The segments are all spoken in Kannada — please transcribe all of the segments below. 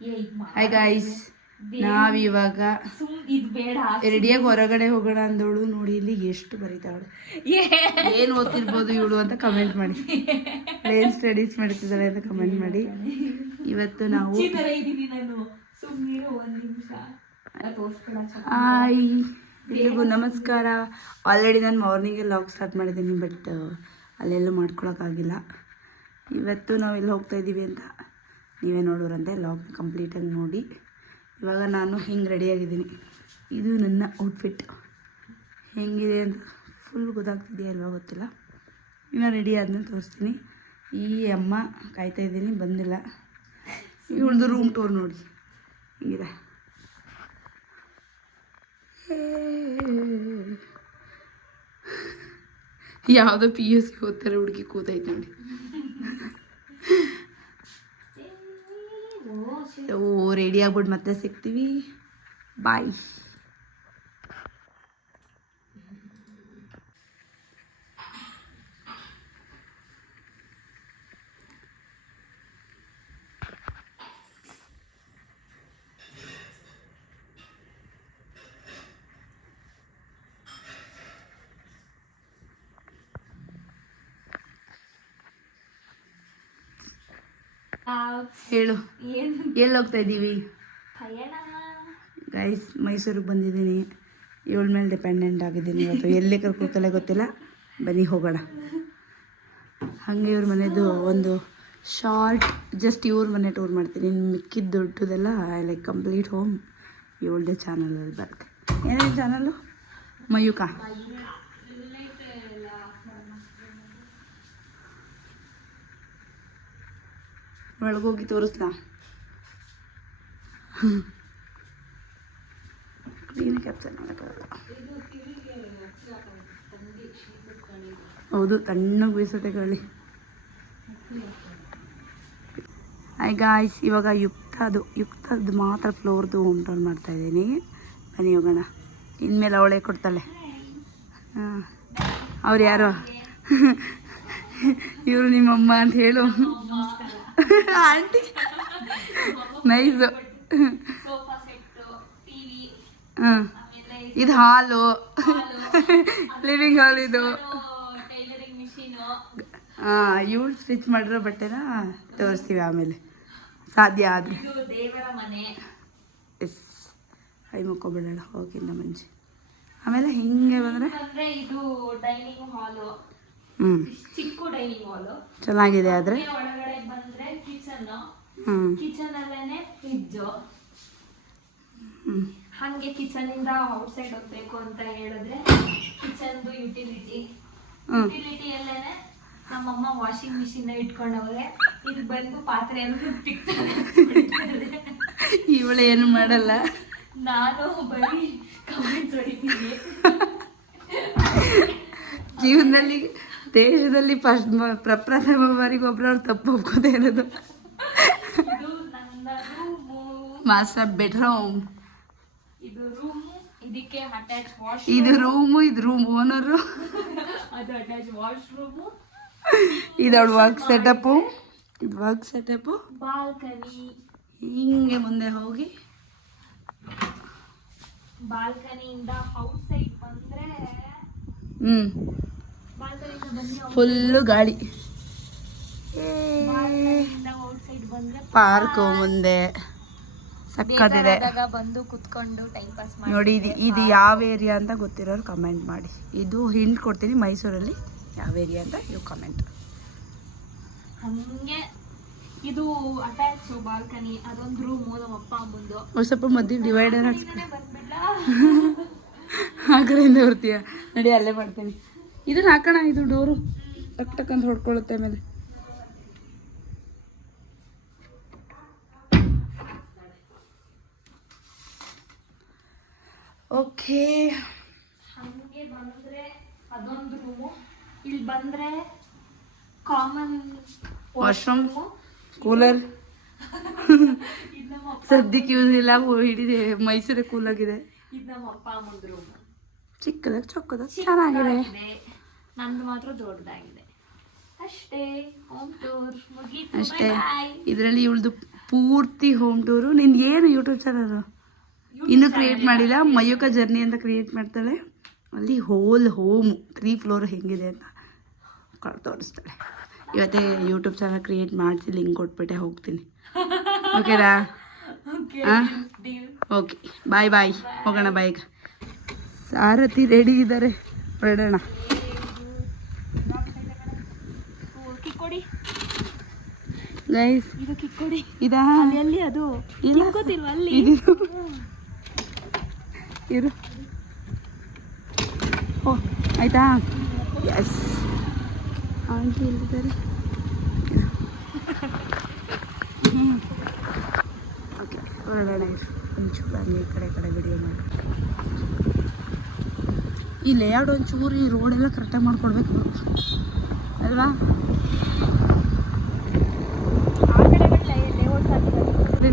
ಹಾಯ್ ಗಾಯ್ಸ್, ನಾವಿವಾಗ ರೆಡಿಯಾಗಿ ಹೊರಗಡೆ ಹೋಗೋಣ ಅಂದವಳು. ನೋಡಿ ಇಲ್ಲಿ ಎಷ್ಟು ಬರೀತಾವಳೆ, ಏನು ಓದ್ತಿರ್ಬೋದು ಇವಳು ಅಂತ ಕಮೆಂಟ್ ಮಾಡಿ. ಏನ್ ಸ್ಟಡೀಸ್ ಮಾಡ್ತಿದ್ದಾಳೆ ಅಂತ ಕಮೆಂಟ್ ಮಾಡಿ. ಇವತ್ತು ನಾವು ಹಾಯ್ ಎಲ್ರಿಗೂ ನಮಸ್ಕಾರ. ಆಲ್ರೆಡಿ ನಾನು ಮಾರ್ನಿಂಗೇ ಲಾಗ್ ಸ್ಟಾರ್ಟ್ ಮಾಡಿದ್ದೀನಿ, ಬಟ್ ಅಲ್ಲೆಲ್ಲ ಮಾಡ್ಕೊಳಕ್ಕಾಗಿಲ್ಲ. ಇವತ್ತು ನಾವೆಲ್ಲ ಹೋಗ್ತಾ ಇದ್ದೀವಿ ಅಂತ ನೀವೇ ನೋಡೋರಂತೆ. ಲಾಗ್ನ ಕಂಪ್ಲೀಟಾಗಿ ನೋಡಿ. ಇವಾಗ ನಾನು ಹಿಂಗೆ ರೆಡಿಯಾಗಿದ್ದೀನಿ. ಇದು ನನ್ನ ಔಟ್ಫಿಟ್. ಹೆಂಗಿದೆ ಅಂತ ಫುಲ್ ಗೊತ್ತಾಗ್ತಿದೆಯಾ ಅಲ್ವಾ ಗೊತ್ತಿಲ್ಲ. ಇನ್ನು ರೆಡಿ ಆದ್ಮೇಲೆ ತೋರಿಸ್ತೀನಿ. ಈ ಅಮ್ಮ ಕಾಯ್ತಾ ಇದ್ದೀನಿ, ಬಂದಿಲ್ಲ. ಇವಳ್ದು ರೂಮ್ ಟೂರ್ ನೋಡಿ ಹಿಂಗಿದೆ. ಯಾವುದೋ PUC ಓದ್ತಾರೆ ಹುಡುಗಿ ಕೂತೈತೆ ನೋಡಿ. ರೆಡಿ ಆಗ್ಬಿಟ್ಟು ಮತ್ತೆ ಸಿಗ್ತೀವಿ. ಬಾಯ್. ಹೇಳು, ಎಲ್ಲಿ ಹೋಗ್ತಾ ಇದ್ದೀವಿ ಗೈಸ್? ಮೈಸೂರಿಗೆ ಬಂದಿದ್ದೀನಿ. ಇವಳ ಮೇಲೆ ಡಿಪೆಂಡೆಂಟ್ ಆಗಿದ್ದೀನಿ ಇವತ್ತು. ಎಲ್ಲಿ ಕರ್ಕೊಳ್ತಲೇ ಗೊತ್ತಿಲ್ಲ. ಬನ್ನಿ ಹೋಗೋಣ. ಹಾಗೆ ಇವ್ರ ಮನೆದು ಒಂದು ಶಾರ್ಟ್ ಜಸ್ಟ್ ಇವ್ರ ಮನೆ ಟೂರ್ ಮಾಡ್ತೀನಿ. ಮಿಕ್ಕಿದ ದೊಡ್ಡದೆಲ್ಲ ಲೈಕ್ ಕಂಪ್ಲೀಟ್ ಹೋಮ್ ಇವಳದೇ ಚಾನಲಲ್ಲಿ ಬರುತ್ತೆ. ಏನೇನು ಚಾನಲು? ಮಯೂಕ. ಒಳಗೋಗಿ ತೋರಿಸ್ಲಾ? ಕ್ಲೀನ್ ಕ್ಯಾಪ್ಚರ್ ಮಾಡೋಕ್ಕಾಗಲ್ಲ. ಹೌದು, ತಣ್ಣಗೆ ಬೀಸುತ್ತೆ ಗಾಳಿ. ಹಾಯ್ ಗಾಯ್ಸ್, ಇವಾಗ ಯುಕ್ತದ್ದು ಮಾತ್ರ ಫ್ಲೋರ್ದು ಹೋಮ್ ಟೂರ್ ಮಾಡ್ತಾಯಿದ್ದೀನಿ. ಬನ್ನಿ ಹೋಗೋಣ. ಇನ್ಮೇಲೆ ಅವಳೇ ಕೊಡ್ತಾಳೆ. ಹಾಂ, ಅವ್ರು ಯಾರೋ ಇವರು ನಿಮ್ಮಮ್ಮ ಅಂತ ಹೇಳು. Aunty nice. ಹಾಂ, ಇದು ಹಾಲು, ಲಿವಿಂಗ್ ಹಾಲ್ ಇದು. ಹಾಂ, ಇವಳು ಸ್ಟಿಚ್ ಮಾಡಿರೋ ಬಟ್ಟೆನ ತೋರಿಸ್ತೀವಿ ಆಮೇಲೆ ಸಾಧ್ಯ ಆದರೆ. ಎಸ್, ಕೈ ಮುಕ್ಕೊಬಿಡೋಣ ಹೋಗಿಂದ ಮುಂಚೆ. ಆಮೇಲೆ ಹಿಂಗೆ ಬಂದರೆ ಇದು ಡೈನಿಂಗ್ ಹಾಲು. ಚಿಕ್ಕ ಡೈನಿಂಗ್ ಹಾಲು ಚೆನ್ನಾಗಿದೆ. ಆದರೆ ಒಳಗಡೆ ಬಂದ್ರೆ ಕಿಚನ್, ಕಿಚನ್ ಅಲ್ಲೇನೆ ಫ್ರಿಡ್ಜ್. ಹಂಗೆ ಕಿಚನ್ ಇಂದ ಔಟ್ ಸೈಡ್ ಹೋಗ್ಬೇಕು ಅಂತ ಹೇಳಿದ್ರೆ ಕಿಚನ್ದು ಯುಟಿಲಿಟಿ ಅಲ್ಲೇನೆ ನಮ್ಮಮ್ಮ ವಾಷಿಂಗ್ ಮಿಷಿನ್ ಇಟ್ಕೊಂಡವ್ರೆ. ಇದು ಬಂದು ಪಾತ್ರೆ ಎಲ್ಲ ತಿಕ್ತಾರೆ. ಇವಳು ಏನು ಮಾಡಲ್ಲ, ನಾನು ಬರೀ ಕಮೆಂಟ್ಸ್ ಹೊಡಿತೀನಿ. ಜೀವನದಲ್ಲಿ ದೇಶದಲ್ಲಿ ಪ್ರಪ್ರಥಮ ಬಾರಿಗೆ ಒಬ್ಬರವ್ರು ತಪ್ಪು ಒಪ್ಕೋದೇ ಇರೋದು. Master bedroom. ಇದು ರೂಮು, ಇದಕ್ಕೆ ಅಟ್ಯಾಚ್ ವಾಶ್. ಇದು ರೂಮು, ಇದು ರೂಮ್ ಓನರು. ಅದು ಅಟ್ಯಾಚ್ ವಾಶ್ರೂಮು. ಇದು ಅವಳು ವರ್ಕ್ ಸೆಟಪ್ಪು. ಇದು ವರ್ಕ್ ಸೆಟಪ್ಪು. ಬಾಲ್ಕನಿ. ಹಿಂಗೆ ಮುಂದೆ ಹೋಗಿ ಬಾಲ್ಕನಿಯಿಂದ ಔಟ್ ಸೈಡ್ ಬಂದ್ರೆ ಫುಲ್ಲು ಗಾಳಿ. ಪಾರ್ಕು ಮುಂದೆ ಸಕ್ಕತ್ತಿದೆ. ಬಂದು ಕುತ್ಕೊಂಡು ಟೈಮ್ ಪಾಸ್ ಮಾಡಿ. ನೋಡಿ, ಇದು ಯಾವ ಏರಿಯಾ ಅಂತ ಗೊತ್ತಿರೋರು ಕಮೆಂಟ್ ಮಾಡಿ. ಇದು ಹಿಂಟ್ ಕೊಡ್ತೀನಿ, ಮೈಸೂರಲ್ಲಿ ಯಾವ ಏರಿಯಾ ಅಂತ ನೀವು ಕಮೆಂಟ್. ಹಂಗೆ ಇದು ಅಟ್ಯಾಚ್ ಬಾಲ್ಕನಿ. ಅದೊಂದು ರೂಮು ನಮ್ಮ ಅಪ್ಪ ಅಮ್ಮಂದು. ಸ್ವಲ್ಪ ಮಧ್ಯೆ ಡಿವೈಡರ್ ಹಾಕ್ಸ್ತೀನಿ. ಆ ಕಡೆಯಿಂದ ಬರ್ತೀಯ ನಡಿ, ಅಲ್ಲೇ ಮಾಡ್ತೀನಿ. ಇದನ್ನ ಹಾಕೋಣ. ಇದು ಡೋರು ಟಕ್ ಟಕ್ ಅಂತ ಹೊಡ್ಕೊಳ್ಳುತ್ತೆ ಆಮೇಲೆ. ಓಕೆ, ಹಂಗೆ ಬಂದ್ರೆ ಅದೊಂದು ರೂಮು. ಇಲ್ಲಿ ಬಂದ್ರೆ ಕಾಮನ್ ವಾಶ್ರೂಮ್, ಕೂಲರ್. ಸದ್ಯಕ್ಕೆ ಯೂಸ್ ಇಲ್ಲ, ಹಿಡಿದೆ. ಮೈಸೂರೇ ಕೂಲ್ ಆಗಿದೆ. ಇದು ನಮ್ಮ ಅಪ್ಪ ಅಮ್ಮಂದು ರೂಮು. ಚಿಕ್ಕದಾಗ ಚೊಕ್ಕದಾಗ ಚೆನ್ನಾಗಿದೆ. ನಂದು ಮಾತ್ರ ದೊಡ್ಡದಾಗಿದೆ ಅಷ್ಟೇ. ಹೋಮ್ ಟೂರ್ ಮುಗೀತು. ಅಷ್ಟೇ. ಇದರಲ್ಲಿ ಇವಳ್ದು ಪೂರ್ತಿ ಹೋಮ್ ಟೂರು. ನಿಂದು ಏನು ಯೂಟ್ಯೂಬ್ ಚಾನಲು ಇನ್ನೂ ಕ್ರಿಯೇಟ್ ಮಾಡಿಲ್ಲ. ಮಯೂಕ ಜರ್ನಿ ಅಂತ ಕ್ರಿಯೇಟ್ ಮಾಡ್ತಾಳೆ. ಅಲ್ಲಿ ಹೋಲ್ ಹೋಮ್ 3 ಫ್ಲೋರ್ ಹೆಂಗಿದೆ ಅಂತ ತೋರಿಸ್ತಾಳೆ. ಇವತ್ತೇ ಯೂಟ್ಯೂಬ್ ಚಾನಲ್ ಕ್ರಿಯೇಟ್ ಮಾಡಿಸಿ ಲಿಂಕ್ ಕೊಟ್ಬಿಟ್ಟೆ ಹೋಗ್ತೀನಿ. ಓಕೆನಾ? ಹಾಂ ಓಕೆ ಬಾಯ್ ಬಾಯ್. ಹೋಗೋಣ ಬಾಯ್ಗೆ. ಸಾರಥಿ ರೆಡಿ ಇದ್ದಾರೆ, ಹೊರಡೋಣ. ಗೈಸ್ ಇದು ಕಿಕ್ಕೊಡಿ. ಇದಾ ಎಲ್ಲಿ ಅದು ಇಲ್ಲ ಗೊತ್ತಿಲ್ವ ಅಲ್ಲಿ ಇದಿದು ಇರು. ಓ ಆಯಿತಾ? ಎಸ್ ಆಂಟಿ ಎಲ್ಲಿದ್ದಾರೆ? ಓಕೆ ಹೊರಡೋಣ. ಒಂಚೂರು ಹಂಗೆ ಈ ಕಡೆ ವಿಡಿಯೋ ಮಾಡಿ. ಈ ಲೇಔಟ್ ಒಂಚೂರು ಈ ರೋಡೆಲ್ಲ ಕರೆಕ್ಟಾಗಿ ಮಾಡ್ಕೊಡ್ಬೇಕು ಅಲ್ವಾ?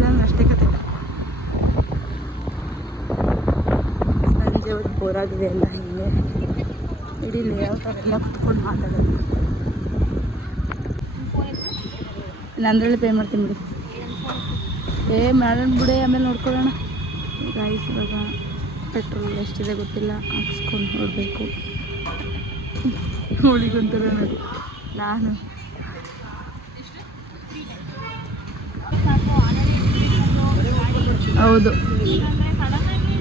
ನಾನು ಅಷ್ಟೇ ಕತೆ. ಸಂಜೆ ಹೊತ್ತು ಬೋರಾಗಿದೆ ಎಲ್ಲ. ಹೀಗೆ ಇಡೀ ಲೇಔಟ್ ಅವರೆಲ್ಲ ಕುತ್ಕೊಂಡು ಮಾತಾಡೋದು. ನಂದ್ರಲ್ಲಿ ಪೇ ಮಾಡ್ತೀನಿ ಬಿಡಿ. ಮಾಡೋಣ ಬಿಡಿ, ಆಮೇಲೆ ನೋಡ್ಕೊಳ್ಳೋಣ. ರೈಸ್ ಇವಾಗ ಪೆಟ್ರೋಲ್ ಎಷ್ಟಿದೆ ಗೊತ್ತಿಲ್ಲ, ಹಾಕ್ಸ್ಕೊಂಡು ನೋಡಬೇಕು. ಹೋಳಿಗೊಂಥರ ನೋಡಿ ನಾನು ಹೌದು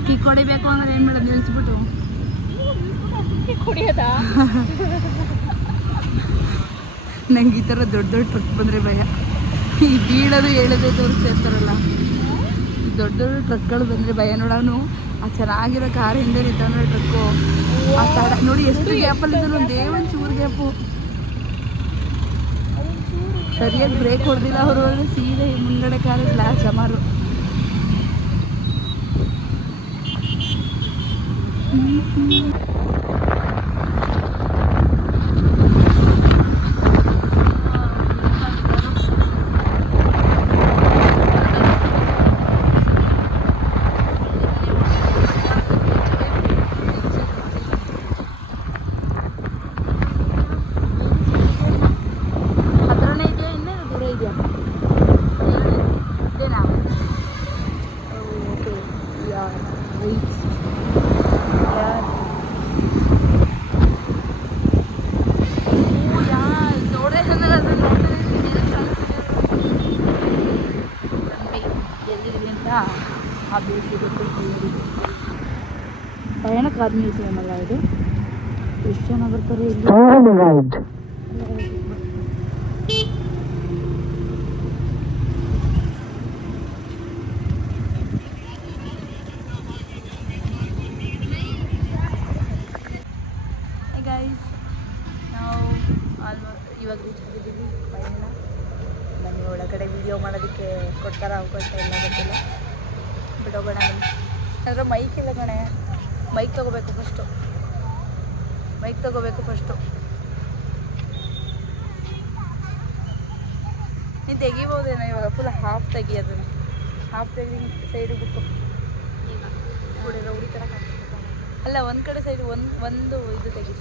ಕಿಕ್ ಹೊಡಿಬೇಕು ಅಂದ್ರೆ ಏನು ಮಾಡೋದು? ನಿಲ್ಲಿಸ್ಬಿಟ್ಟು ಕುಡಿಯೋದಾ? ನಂಗೆ ಈ ಥರ ದೊಡ್ಡ ದೊಡ್ಡ ಟ್ರಕ್ ಬಂದರೆ ಭಯ. ಈ ಬೀಳೋದು ಹೇಳೋದು ತೋರಿಸ್ತಾ ಇರ್ತಾರಲ್ಲ, ಈ ದೊಡ್ಡ ದೊಡ್ಡ ಟ್ರಕ್ಗಳು ಬಂದರೆ ಭಯ. ನೋಡೋನು ಆ ಚೆನ್ನಾಗಿರೋ ಕಾರ್ ಹಿಂದೆ ನಿಂತವನ ಟ್ರಕ್ಕು. ಆ ತಡ ನೋಡಿ ಎಷ್ಟು ಗ್ಯಾಪಲ್ಲಿ ಇದ್ರು, ಒಂದೇ ಚೂರು ಗ್ಯಾಪು. ಸರಿಯಾಗಿ ಬ್ರೇಕ್ ಹೊಡೆದಿಲ್ಲ ಅವರು, ಸೀದಾ ಮುಂದ್ಗಡೆ ಕಾರು ಗ್ಲಾಸ್ ಜಮಾರು. ಭಯಾನಕ ಮ್ಯೂಸಿಯಂ ಅಲ್ಲ ಇದು? ಎಷ್ಟು ಜನ ಬರ್ತಾರೆ ಇಲ್ಲಿ. ಗೈಸ್ ನಾವು ಇವಾಗ ರೀಚ್ ಆಗಿದ್ದೀವಿ ಪಯಣ. ಬನ್ನಿ ಒಳಗಡೆ ವಿಡಿಯೋ ಮಾಡೋದಕ್ಕೆ ಕೊಡ್ತಾರ ಅವಕಾಶ ಇಲ್ಲ ಗೊತ್ತಿಲ್ಲ, ಬಿಡೋಗೋಣ. ಯಾಕಂದರೆ ಮೈಕ್ ಇಲ್ಲ ಕಣೆ. ಮೈಕ್ ತೊಗೋಬೇಕು ಫಸ್ಟು. ನೀನು ತೆಗಿಬೋದೇನೋ ಇವಾಗ? ಫುಲ್ ಹಾಫ್ ತೆಗಿಯೋದು, ಹಾಫ್ ತೆಗಿ ಸೈಡು ಬಿಟ್ಟು ರೌಡಿ ಥರ ಅಲ್ಲ, ಒಂದು ಕಡೆ ಸೈಡು ಒಂದು ಇದು ತೆಗಿ.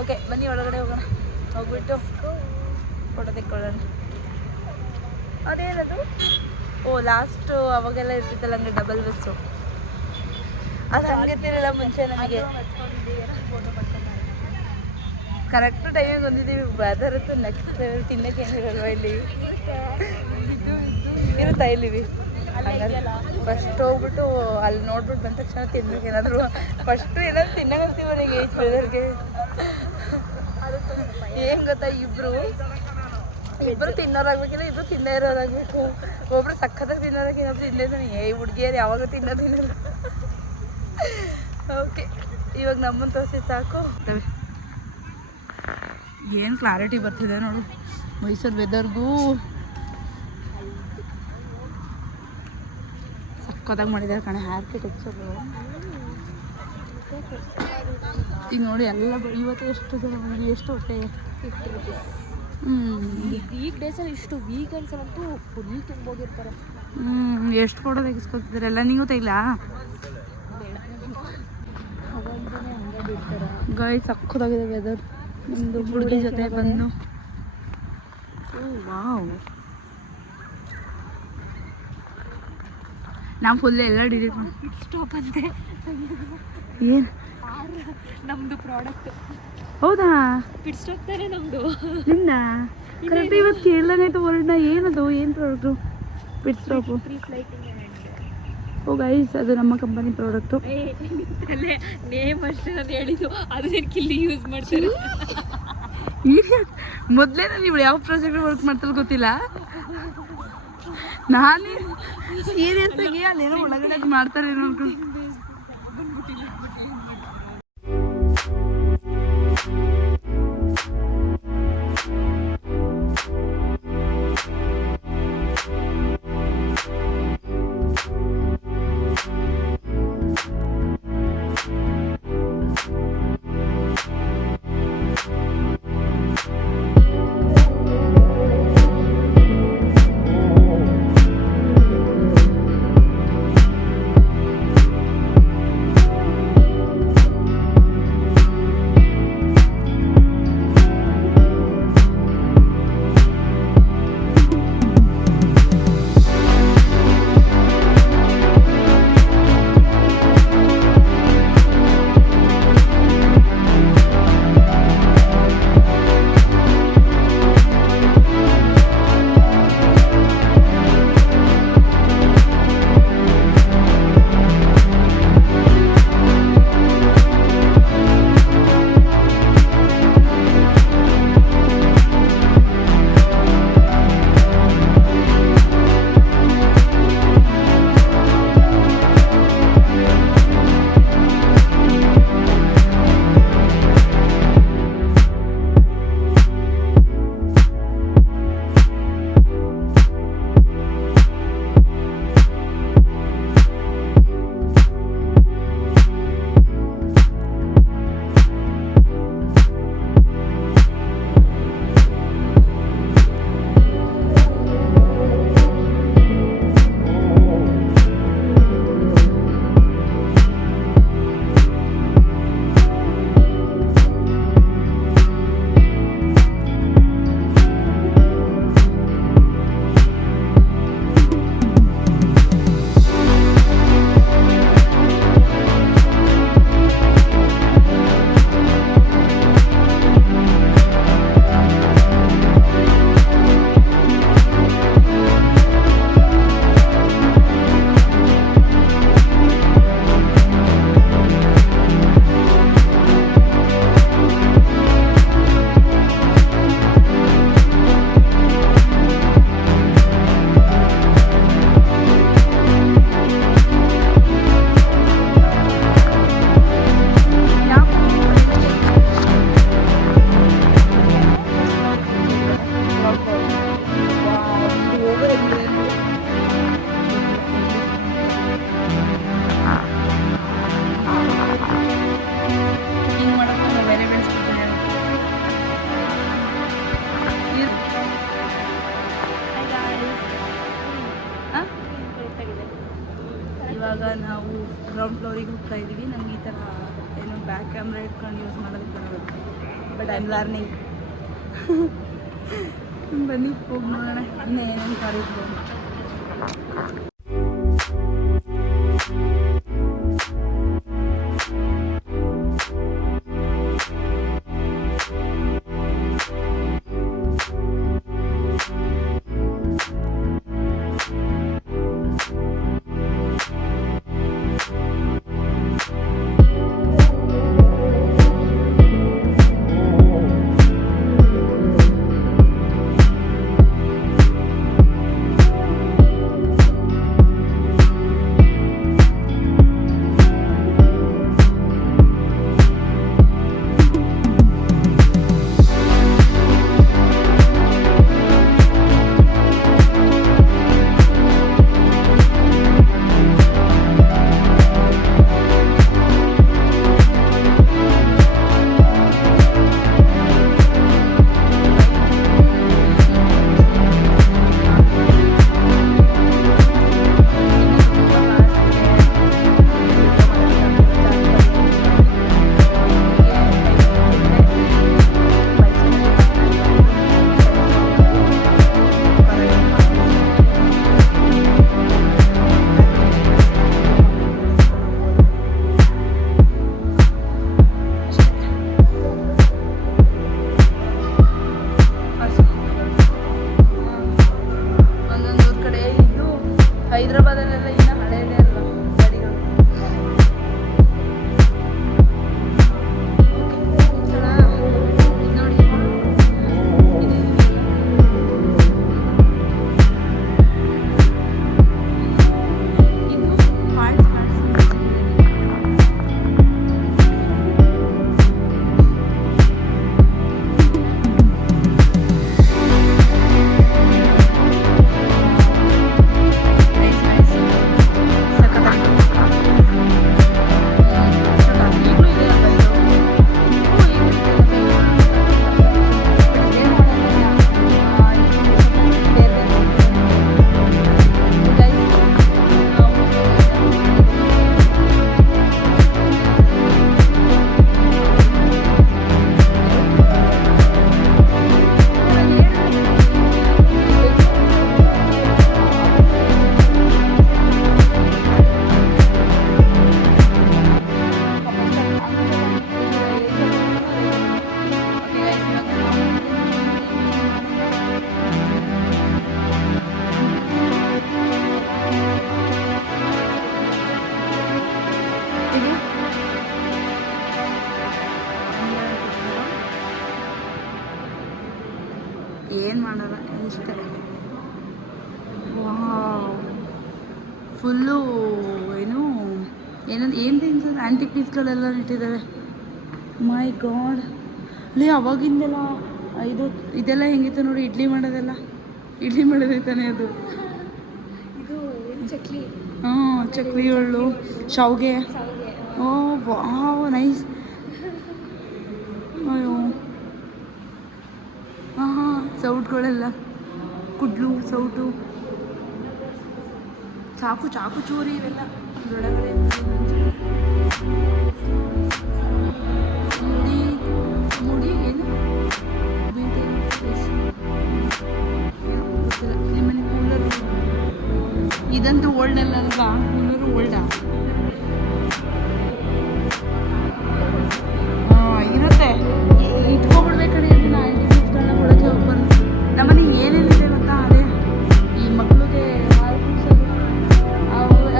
ಓಕೆ ಬನ್ನಿ ಒಳಗಡೆ ಹೋಗೋಣ. ಹೋಗ್ಬಿಟ್ಟು ಫೋಟೋ ತೆಕ್ಕೊಳ್ಳೋಣ. ಅದೇನದು? ಓ ಲಾಸ್ಟು ಅವಾಗೆಲ್ಲ ಇರ್ತಿತ್ತಲ್ಲ ಹಂಗೆ ಡಬಲ್ ಬಸ್ಸು. ಅದು ಹಂಗಿರ್ತಿರಲಿಲ್ಲ ಮುಂಚೆ ನಮಗೆ. ಕರೆಕ್ಟ್ ಟೈಮಿಗೆ ಬಂದಿದ್ದೀವಿ. ವೆದರತ್ತು ನೆಕ್ಸ್ಟ್ ಲೆವೆಲ್. ತಿನ್ನಕ್ಕೆ ಏನಿರಲ್ವ ಇಲ್ಲಿ? ಇರುತ್ತಾ ಇಲ್ಲಿ? ಫಸ್ಟ್ ಹೋಗ್ಬಿಟ್ಟು ಅಲ್ಲಿ ನೋಡ್ಬಿಟ್ಟು ಬಂದ ತಕ್ಷಣ ತಿನ್ಬೇಕು ಏನಾದರೂ. ಫಸ್ಟು ಏನಾದ್ರು ತಿನ್ನಕ್ಕೆ ಹೋಗ್ತೀವಿ ನನಗೆ ಏಜ್ ಬೆಳೆದವ್ರಿಗೆ. ಏನು ಗೊತ್ತಾ, ಇಬ್ಬರು ತಿನ್ನೋರಾಗಬೇಕಿಲ್ಲ, ಇಬ್ಬರು ತಿನ್ನದೇ ಇರೋರಾಗಬೇಕು. ಒಬ್ರು ಸಖತ್ತಾಗಿ ತಿನ್ನೋರಾಗಿ ಇನ್ನೊಬ್ರು ತಿನ್ನೋದು. ಹುಡುಗಿಯರು ಯಾವಾಗ ತಿನ್ನೋದಿಲ್ಲ. ಓಕೆ ಇವಾಗ ನಮ್ಮನ್ನು ತೋರಿಸಿ ಸಾಕು. ಏನು ಕ್ಲಾರಿಟಿ ಬರ್ತಿದೆ ನೋಡು ಮೈಸೂರು ವೆದರ್ಗೂ. ಸಕ್ಕತ್ತಾಗಿ ಮಾಡಿದ್ದಾರೆ ಕಣೆ ಆರ್ಕಿಟೆಕ್ಚರು. ಈಗ ನೋಡಿ ಎಲ್ಲ ಇವತ್ತು ಎಷ್ಟು ಜನ ಬಂದು ಎಷ್ಟು ಹೊಟ್ಟೆ 50 rupees. ವೀಕ್ ಡೇಸಲ್ಲಿ ಇಷ್ಟು, ವೀಕೆಂಡ್ಸ್ ಅಂತೂ ಫುಲ್ ತುಂಬೋಗಿರ್ತಾರೆ. ಎಷ್ಟು ಫೋಟೋ ತೆಗಿಸ್ಕೊತಿದ್ದಾರೆ ಎಲ್ಲ. ನೀವು ತೆಗಿಲಾ? ಗಾಯ ಸಕ್ಕತ್ತಾಗಿದೆ ವೆದರ್. ನಿಮ್ಮದು ಹುಡುಗಿ ಜೊತೆ ಬಂದು ವಾವ್ ನಾವು ಫುಲ್ ಎಲ್ಲ ಡಿಲೀಟ್ ಮಾಡಿ ಸ್ಟಾಪ್ ಅಂತೆ ಏನು ನಮ್ದು ಪ್ರಾಡಕ್ಟ್ ಹೌದಾ ಪಿಟ್ ಸ್ಟಾಪ್ ತಾನೆ ನಮ್ದು ನಿನ್ನ ಕರೆಕ್ಟ್ ಇವತ್ತು ಕೇಳಲಾಗೈತೆ ವರ್ಡ್ನ ಏನದು ಏನು ಪ್ರಾಡಕ್ಟು ಪಿಟ್ ಸ್ಟಾಪು ಓ ಗೈಸ್ ಅದು ನಮ್ಮ ಕಂಪನಿ ಪ್ರಾಡಕ್ಟು ಅಲ್ಲೇ ನೇಮ್ ಅಷ್ಟೇ ನಾನು ಹೇಳಿದ್ದು ಅದನ್ನ ಕಿಲ್ಲಿ ಯೂಸ್ ಮಾಡ್ತಾರೆ ಮೊದಲೇ ನೀವು ಯಾವ ಪ್ರಾಜೆಕ್ಟ್ ವರ್ಕ್ ಮಾಡ್ತಲ್ಲ ಗೊತ್ತಿಲ್ಲ ನಾನೇ ಸೀರಿಯಸ್ ಆಗಿ ಅಲ್ಲೇನೋ ಒಳಗಡೆ ಅದು ಮಾಡ್ತಾರೆ ನೋಡ್ಕೊಂಡು ಇವಾಗ ನಾವು ಗ್ರೌಂಡ್ ಫ್ಲೋರಿಗೆ ಹೋಗ್ತಾ ಇದ್ದೀವಿ. ನಮ್ಗೆ ಈ ಥರ ಏನು ಬ್ಯಾಕ್ ಕ್ಯಾಮ್ರಾ ಇಟ್ಕೊಂಡು ಯೂಸ್ ಮಾಡೋದಕ್ಕೆ ಬರೋದು, ಬಟ್ ಐ ಆಮ್ ಲರ್ನಿಂಗ್. ಬನ್ನಿ ಹೋಗಿ ನೋಡೋಣ ಇನ್ನೂ ಏನೇನು ಕಾರಿರ್ಬೋದು. ಹೈದ್ರಾಬಾದಲ್ಲೆಲ್ಲ ಇನ್ನು ಹಳೇದೇ ಅಲ್ವಾ ಗಾಡಿಗಳು. ನೋಡಿ ಇದು ಏನು ಮಾಡಲ್ಲ ಇಷ್ಟೇ. ಫುಲ್ಲು ಏನು ಏನು ತಿನ್ಸೋದು ಆ್ಯಂಟಿ ಪೀಸ್ಗಳೆಲ್ಲ ಇಟ್ಟಿದ್ದಾರೆ. ಮೈ ಗಾಡ್, ಲೇ ಅವಾಗಿಂದೆಲ್ಲ ಇದೆಲ್ಲ ಹೆಂಗಿತ್ತು ನೋಡಿ, ಇಡ್ಲಿ ಮಾಡೋದೇ ತಾನೇ ಅದು. ಇದು ಚಕ್ಲಿ. ಚಕ್ಲಿ ಎಳ್ಳು ಶಾವಿಗೆ. ಓ ವಾವ್ ನೈಸ್. ಅಯ್ಯೋ ಸೌಟ್ಗಳೆಲ್ಲ, ಕುಡ್ಲು ಸೌಟು, ಚಾಕು ಚೂರಿ ಇವೆಲ್ಲ ಒಳಗಡೆ. ಮುಡಿ ಏನು ಗೊತ್ತಿಲ್ಲ. ನಿಮ್ಮನೆ ಕೂಲರು ಇದಂತೂ ಓಲ್ಡಲ್ಲ ಅಲ್ವಾ? ಕೂಲರು ಓಲ್ಡಾ? ಇರುತ್ತೆ, ಇಟ್ಕೊಬಿಡ್ಬೇಕಡೆ ಇದನ್ನ ಆ್ಯಂಟಿಬಯೋಟಿಕ್ಸ್ಗಳನ್ನ ಕೊಡೋಕ್ಕೆ ಹೋಗ್ಬಾರ್ದು. ನಮ್ಮನೆ ಏನೇನಿದೆ ಗೊತ್ತಾ? ಅದೇ ಈ ಮಕ್ಕಳಿಗೆ ಹಾಲು ಕುಡಿಸೋದು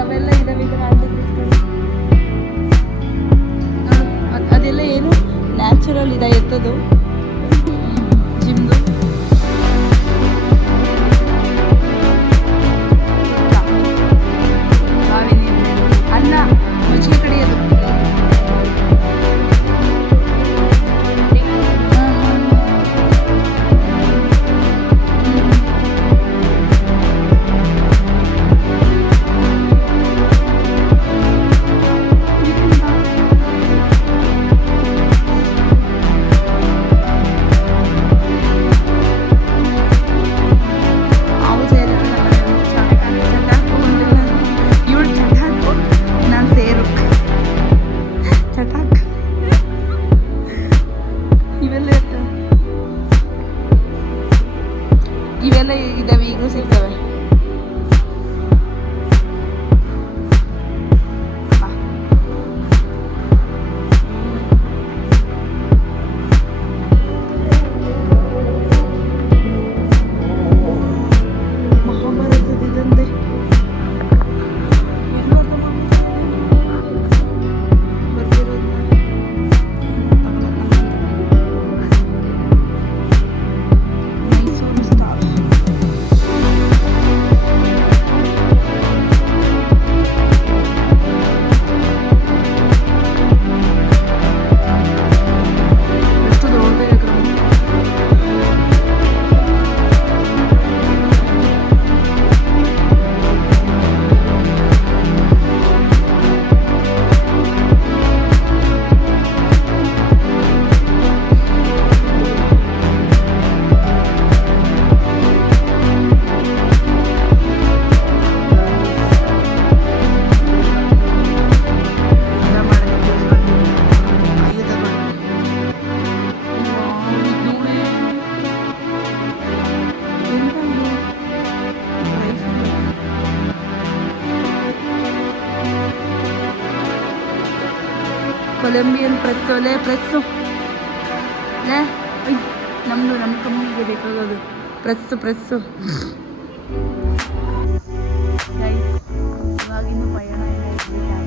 ಅವೆಲ್ಲ ಇದಾವೆ ಈಗ ಆ್ಯಂಟಿಬಯೋಟಿಕ್ಸ್ಗಳು. ನೋಡು ಅದೆಲ್ಲ ಏನು ನ್ಯಾಚುರಲ್ ಇದೆ ಎತ್ತದು ಜಿಮ್ದು. ಅಲ್ಲ ಮಜ್ಜಿಗೆ ಕಡಿಯೋದು. ಇವೆಲ್ಲ ಇದಾವೆ, ಈಗಲೂ ಸಿಗ್ತವೆ. ಮಹಾಭಾರತದಂತೆ ಕೊಲಂಬಿಯನ್ ಪ್ರೆಸ್ಸು ಪ್ರೆಸ್ಸು ನಮ್ಮ ಕಂಪ್ನಿಗೆ ಬೇಕಾಗೋದು ಪ್ರೆಸ್ಸು ಗೈಸ್ ಇವಾಗಿನ ಪಯಣ ಎಲ್ಲ ಇರಬೇಕಾಗಿದೆ